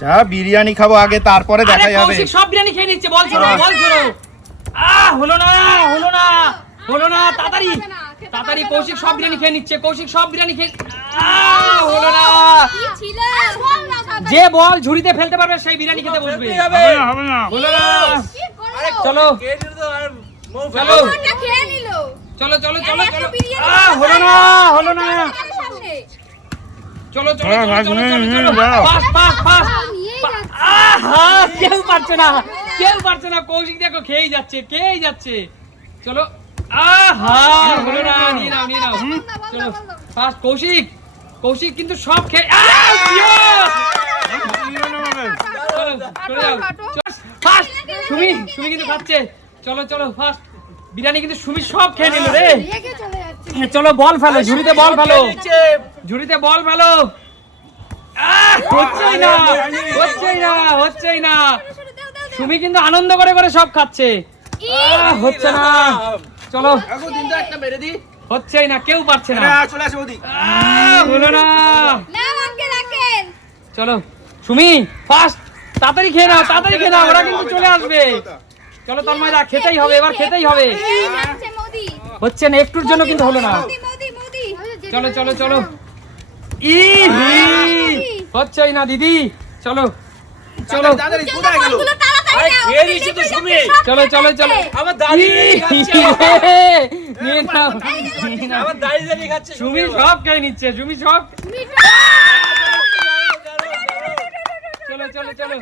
যা বিরিয়ানি খাবো আগে, তারপরে দেখা যাবে। কৌশিক সব বিরিয়ানি খেয়ে নিচ্ছে, বল ছোড়ো বল ছোড়ো। হলো না হলো না হলো না, তাড়াতাড়ি তাড়াতাড়ি, কৌশিক সব বিরিয়ানি খেয়ে নিচ্ছে, কৌশিক সব বিরিয়ানি খেয়ে, হলো না। যে বল ঝুড়িতে ফেলতে পারবে সেই বিরিয়ানি খেতে বসবে। হবে না হলো না, চলো চলো চলো চলো চলো চলো, হলো না হলো না, চলো চলো চলো চলো চলো, ফাস্ট ফাস্ট ফাস্ট। কেউ পারছে না, কেউ পারছে না, কৌশিক দেখো খেয়েই যাচ্ছে, খেয়েই যাচ্ছে। চলো, হলো না, নিয়ে নাও নিয়ে নাও, চলো ফাস্ট। কৌশিক কৌশিক কিন্তু সব খেয়ে, ফাস্ট। সুমি সুমি কিন্তু খাচ্ছে, চলো চলো ফাস্ট। বিরিয়ানি কিন্তু সুমি সব খেয়ে নিল রে। চলো বল ফেলো, ঝুড়িতে বল ফেলো, ঝুড়িতে বল ফেলো। হচ্ছেই না হচ্ছেই না হচ্ছেই না, সুমি কিন্তু আনন্দ করে করে সব খাচ্ছে, হচ্ছে না। চলো, হচ্ছেই না, কেউ পারছে না, হলো না। চলো সুমি ফাস্ট, তাড়াতাড়ি খেয়ে নাও, তাড়াতাড়ি খেয়ে নাও, ওরা কিন্তু চলে আসবে। চলো তন্ময়দা, খেতেই হবে, এবার খেতেই হবে। হচ্ছে না, একটুর জন্য কিন্তু হলো না। চলো চলো চলো, হচ্ছেই না দিদি, চলো চলো চলো চলো চলো, সুমি সব খেয়ে নিচ্ছে, সুমি সব। চলো চলো চলো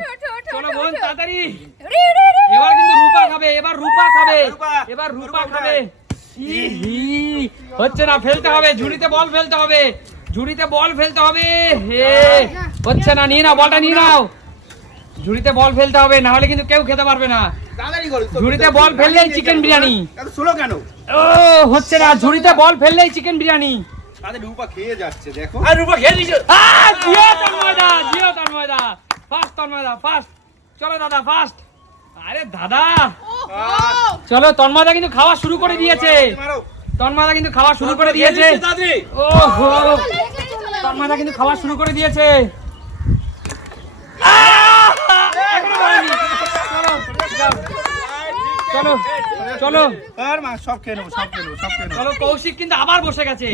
চলো বোন, তাড়াতাড়ি। এবার কিন্তু রূপা খাবে, এবার রূপা খাবে, এবার রূপা খাবে। হচ্ছে না, ফেলতে হবে, ঝুড়িতে বল ফেলতে হবে, ঝুড়িতে বল ফেলতে হবে। হচ্ছে না, নিয়ে নাও বলটা, নিয়ে নাও, ঝুড়িতে বল ফেলতে হবে, না হলে কিন্তু কেউ খেতে পারবে না। ঝুড়িতে বল ফেললেই চিকেন বিরিয়ানি। ও হচ্ছে না, ঝুড়িতে বল ফেললেই চিকেন বিরিয়ানি। রূপা খেয়ে যাচ্ছে, দেখো। জিও তন্ময়দা, জিও তন্ময়দা, ফাস্ট তন্ময়দা ফাস্ট। চলো দাদা ফাস্ট। আরে দাদা চলো, তন্ময়দা কিন্তু খাওয়া শুরু করে দিয়েছে, তন্ময়দা কিন্তু খাওয়া শুরু করে দিয়েছে। ওহো, তন্ময়দা কিন্তু খাওয়া শুরু করে দিয়েছে। চলো চলো সব খেয়ে নেবো, সব খেয়ে নেবো, সব খেয়ে নেবো। চলো, কৌশিক কিন্তু আবার বসে গেছে,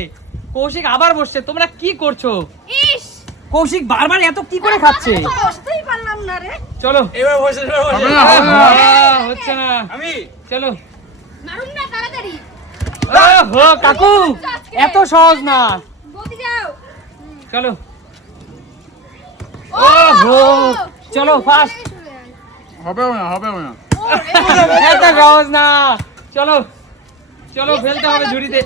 কৌশিক আবার বসছে। তোমরা কি করছো? কৌশিক বারবার এত কি করে খাচ্ছে? চলো, হচ্ছে না, চলো। ওহো কাকু, এত সহজ না, চলো। ওহো, চলো ফাস্ট। হবে না, হবে না, এত সহজ না, চলো চলো, ফেলতে হবে ঝুড়িতে।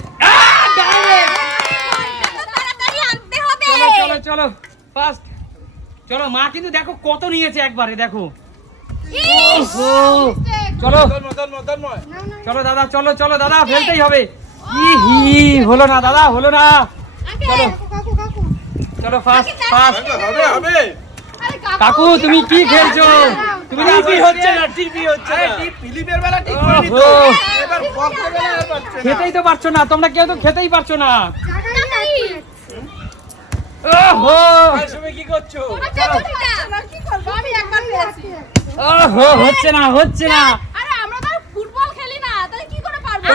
চলো চলো চলো ফাস্ট, চলো। মা কিন্তু দেখো কত নিয়েছে একবারে, দেখো। চলো চলো দাদা, চলো চলো দাদা, ফেলতেই হবে। হলো না দাদা, হলো না। চলো চলো ফাস্ট ফাস্ট। কাকু তুমি কি খেলছো? তুমি টিভি হচ্ছে না, টিভি হচ্ছে না, ফিলিপের বেলা ঠিক করে নিত, এবার বক্সের বেলা আর পারছে না। খেতেই তো পারছো না তোমরা, কেউ তো খেতেই পারছো না। ওহো, কি করছো? ওহো, হচ্ছে না হচ্ছে না। ফুটবল খেলি না, তাহলে কি করে পারবো?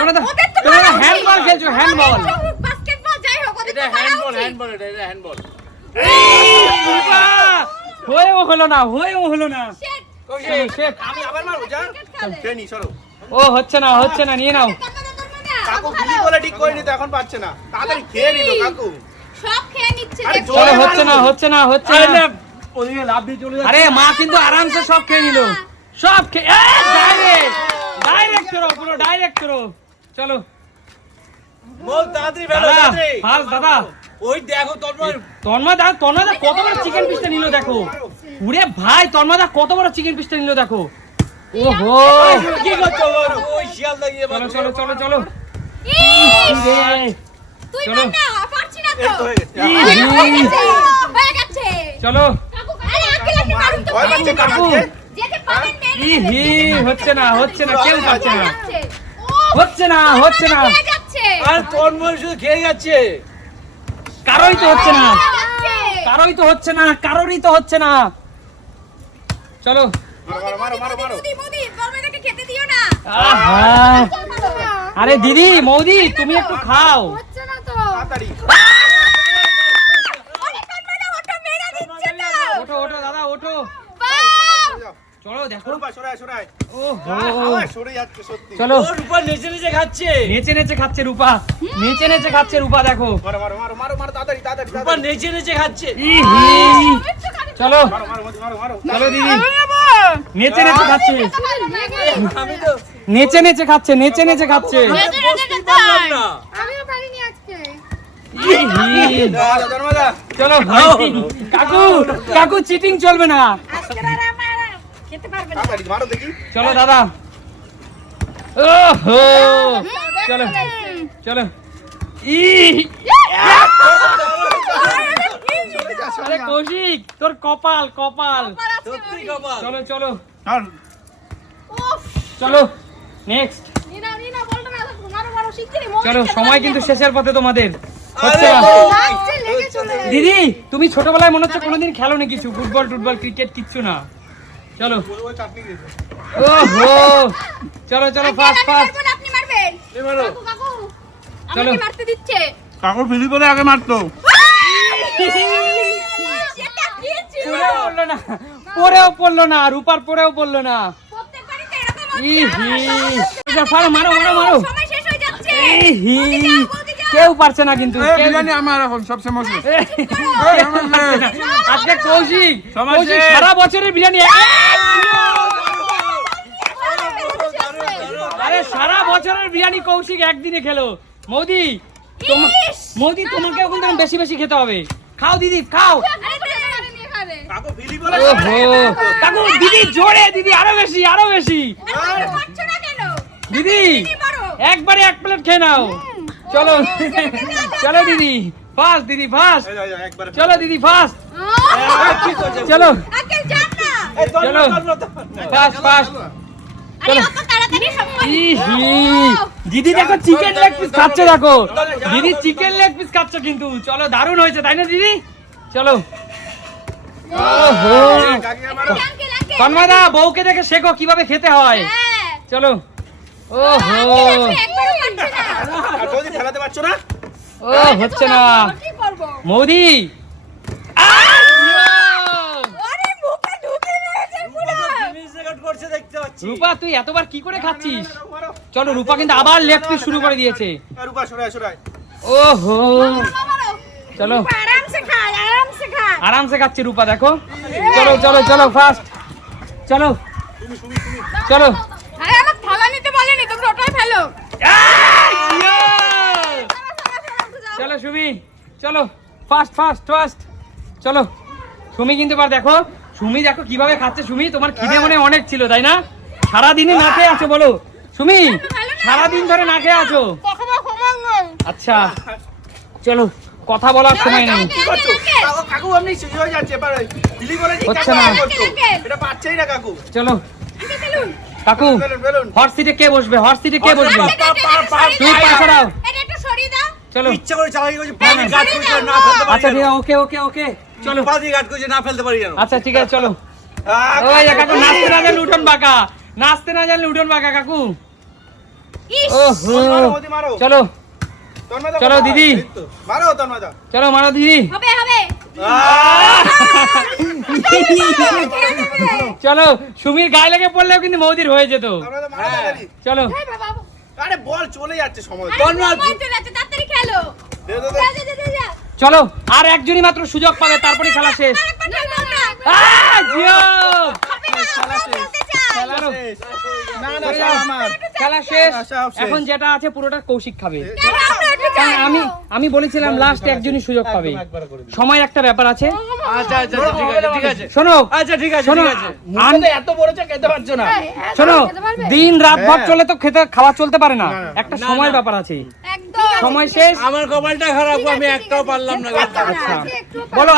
তোমরা হ্যান্ডবল খেলছো, হ্যান্ডবল। বাস্কেটবল যাই হোক, ওদের তো হ্যান্ডবল, এটা হ্যান্ডবল। হয়েও হলো না, হয়েও হলো না। আমি আবার মারবো, যা খেয়ে নি, সরো। ও হচ্ছে না, হচ্ছে না, নিয়ে নাও। কাকু ফিলি বলে ঠিক করে নিতে, এখন পারছে না, তাড়াতাড়ি খেয়ে নিল কাকু। সব খেয়ে নিচ্ছে। চলো, হচ্ছে না হচ্ছে না হচ্ছে না। ওদিকে লাভ দিয়ে চলে আরে মা কিন্তু আরামসে সব খেয়ে নিল, সব খেয়ে। ডাইরেক্ট ডাইরেক্ট করো, পুরো ডাইরেক্ট করো। চলো বল তাড়াতাড়ি বেলো, দাদা তাড়াতাড়ি। ফাস্ট দাদা। ওই দেখো তন্ময়দা কত বড় চিকেন পিসটা নিল দেখো। ওরে ভাই, তন্ময়দা কত বড় চিকেন পিসটা নিল দেখো। ওহো, কি করছো? ওই শিয়াল লাগিয়ে চলো চলো চলো চলো। তুই চলো। না, পারছি না তো। এই তো হয়ে গেছে। হয়ে গেছে। চলো। আরে আঙ্কেল আপনি পারুন তো। ভয় পাচ্ছে কাকু। যেতে পারেন হচ্ছে না হচ্ছে না, কেউ পারছে না, হচ্ছে না হচ্ছে না। আর তন্ময় শুধু খেয়ে যাচ্ছে। কারোই তো হচ্ছে না, কারোই তো হচ্ছে না, কারোরই তো হচ্ছে না। চলো মারো মারো মারো মোদি মোদি তরমুজটাকে খেতে দিও না আহা। আরে দিদি মৌদি তুমি একটু খাও হচ্ছে না তো তাড়াতাড়ি আরে তরমুজটা ওটা মেরে দিচ্ছে না ওঠো ওঠো দাদা ওঠো বাহ! চলো দেখো সরাই সরাই ওহো সরে যাচ্ছে সত্যি চলো ওর উপর নেচে নেচে খাচ্ছে। নেচে নেচে খাচ্ছে রূপা নেচে নেচে খাচ্ছে রূপা দেখো মারো মারো মারো মারো মারো তাড়াতাড়ি তাড়াতাড়ি উপর নেচে নেচে খাচ্ছে। ইহি। চলো মারো মারো মোদি, মারো মারো চলো দিদি নেচে নেচে খাচ্ছে আমি তো নেচে নেচে খাচ্ছে নেচে নেচে খাচ্ছে বসতেই পারলাম না। আমিও পারিনি আজকে ইহি। দাদা ধর্মদা চলো কাকু কাকু চিটিং চলবে না আজকে আর আমার খেতে পারবে না তাড়াতাড়ি মারো দেখি চলো দাদা ওহো চলো চলো ই আরে কৌশিক তোর কপাল কপাল সত্যি কপাল। চলো চলো উফ চলো নেক্সট নিনা বলটা না মারো মারো শিগগিরই চলো সময় কিন্তু শেষের পথে তোমাদের হচ্ছে আরে না। বউ। লাগছে লেগে চলে দিদি তুমি ছোটবেলায় মনে হচ্ছে কোনোদিন খেলোনি কিছু ফুটবল টুটবল ক্রিকেট কিচ্ছু না চলো ওই চাটনি দিয়েছে ওহো চলো চলো ফাস্ট ফাস্ট আপনি মারবেন এ মারো। কাকু কাকু চলো। আমাকে মারতে দিচ্ছে কাকুর ফিলি করে আগে মারতো সেটা কি ছিল পড়েও পড়লো না পড়েও পড়লো না রূপার পড়েও পড়লো না প্রত্যেকবারই তো এরকম ইহি মারো মারো মারো মারো সময় শেষ হয়ে যাচ্ছে ইহি বৌদি যাও। কেউ পারছে না কিন্তু কেউ- বিরিয়ানি আমার এখন সবসময় মজা আজকে কৌশিক সময় কৌশিক শেষ। সারা বছরের বিরিয়ানি আরে সারা বছরের বিরিয়ানি কৌশিক একদিনে খেলো মৌদি মৌদি তোমাকেও কিন্তু বেশি বেশি খেতে হবে খাও দিদি খাও আরে তুই নিয়ে খাবে কাকু ফিলি করে ওহো কাকু দিদি জোরে দিদি আরো বেশি আরো বেশি আরে পারছো না কেন দিদি পারো একবারে এক প্লেট খেয়ে নাও চলো চলো দিদি ফাস্ট দিদি ফাস্ট একবার চলো দিদি ফাস্ট কি করছে? চলো আকেল যান না এই তোর চলো। ফাস্ট ফাস্ট আরে অত তাড়াতাড়ি সব ইহি দিদি দেখো চিকেন লেগ পিস খাচ্ছে দেখো দিদি চিকেন লেগ পিস খাচ্ছে কিন্তু চলো দারুণ হয়েছে তাই না দিদি চলো ওহো কাকিয়া মারো আঙ্কেল আঙ্কেল তন্ময়দা বউকে দেখে শেখো কিভাবে খেতে হয় হ্যাঁ চলো ওহো একবারও পারছে না আর বৌদি খেলাতে পারছো না ও হচ্ছে না কি করব মৌদি আরে মুখে ঢুকে দিয়েছে পুরো ফিনিশ রেকর্ড করছে দেখতে পাচ্ছি। রূপা তুই এতবার কি করে খাচ্ছিস মারো চলো রূপা কিন্তু আবার লেগ পিস শুরু করে দিয়েছে রূপা সরাই সরাই ওহো মারো চলো আরাম সে খায় আরামসে খাচ্ছে রূপা দেখো চলো চলো চলো ফাস্ট চলো চলো আরে আমার থালা নিতে বলেনি তোমরা ওটাই ফেলো চলো সুমি চলো ফাস্ট ফাস্ট ফাস্ট চলো সুমি কিন্তু এবার দেখো সুমি দেখো কিভাবে খাচ্ছে সুমি তোমার খিদে মনে হয় অনেক ছিল তাই না সারা দিনে না খেয়ে আছো বলো সুমি সারা দিন ধরে না খেয়ে আছো আচ্ছা চলো কথা বলার সময় নেই কি করছো কাকু কাকু আপনি শেষ হয়ে যাচ্ছে এবার ফিলি করে কি হচ্ছে কাকু না। করছো এটা পাচ্ছেই না কাকু চলো কাকু বেলুন বেলুন হট সিটে কে বসবে হট সিটে কে বসবে তুমি পা সরাও এটা একটু সরিয়ে দাও চলো ইচ্ছা করে চালাকি করছে, পা দিয়ে গাঁট করছে, না ফেলতে পারি আচ্ছা যেন। ঠিক আছে ওকে ওকে ওকে চলো পা দিয়ে গাঁট করছে, না ফেলতে পারি যেন। আচ্ছা ঠিক আছে চলো ওই যে কাকু নাচতে না জানলে উঠোন বাঁকা নাচতে না জানলে উঠোন বাঁকা কাকু ইস ওহো মারো মোদি মারো চলো তন্ময়দা চলো মারো। দিদি। এই তো, মারো তন্ময়দা চলো মারো দিদি হবে হবে চলো সুমির গায়ে লেগে পড়লেও কিন্তু মৌদির হয়ে যেত তন্ময়দা মারো তাড়াতাড়ি। চলো এই বাবা আরে বল চলে যাচ্ছে সময় সময় চলে যাচ্ছে তাড়াতাড়ি খেলো দে দে দে যা যা যা যা চলো আর একজনই মাত্র সুযোগ পাবে তারপরে খেলা শেষ আরেকবার খেলবো না জিও খেলা শেষ খেলারও না না সব আমার খেলা শেষ সব শেষ। এখন যেটা আছে পুরোটা কৌশিক খাবে আমরা একটু কারণ আমি বলেছিলাম লাস্ট একজনই সুযোগ পাবে সময় একটা ব্যাপার আছে আচ্ছা আচ্ছা আচ্ছা, ঠিক আছে ঠিক আছে শোনো আচ্ছা ঠিক আছে শোনো ঠিক আছে এত বড় চা খেতে পারছো না শোনো দিন রাত ভর চলে তো খেতে খাওয়া চলতে পারে না না, না। একটা সময় ব্যাপার আছে একদম সময় শেষ আমার কপালটা খারাপ, আমি একটাও পারলাম না। আচ্ছা বলো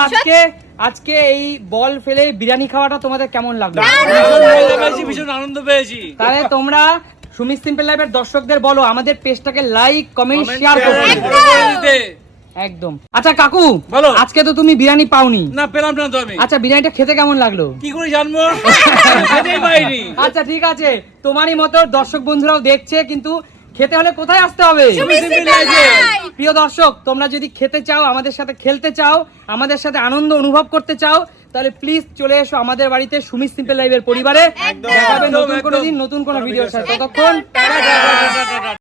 আজকে এই বল ফেলে বিরিয়ানি খাওয়াটা তোমাদের কেমন লাগলো ভীষণ মজা পেয়েছি, ভীষণ আনন্দ পেয়েছি। তাহলে তোমরা সুমি সিম্পল লাইফের দর্শকদের বলো আমাদের পেজটাকে লাইক কমেন্ট শেয়ার করতে একদম। করে দিতে। একদম। আচ্ছা কাকু, বলো। আজকে তো তুমি বিরিয়ানি পাওনি। না পেলাম না তো আমি। আচ্ছা বিরিয়ানিটা খেতে কেমন লাগলো? কি করে জানবো? খেতেই পাইনি। আচ্ছা ঠিক আছে, তোমারই মতো দর্শক বন্ধুরাও দেখছে, কিন্তু খেতে হলে কোথায় আসতে হবে? প্রিয় দর্শক, তোমরা যদি খেতে চাও, আমাদের সাথে খেলতে চাও, আমাদের সাথে আনন্দ অনুভব করতে চাও, তাহলে প্লিজ চলে এসো আমাদের বাড়িতে সুমি সিম্পল লাইভের পরিবারে। একদম। দেখা হবে নতুন কোনো একদম। দিন নতুন কোনো ভিডিওর সাথে। ততক্ষণ টাটা।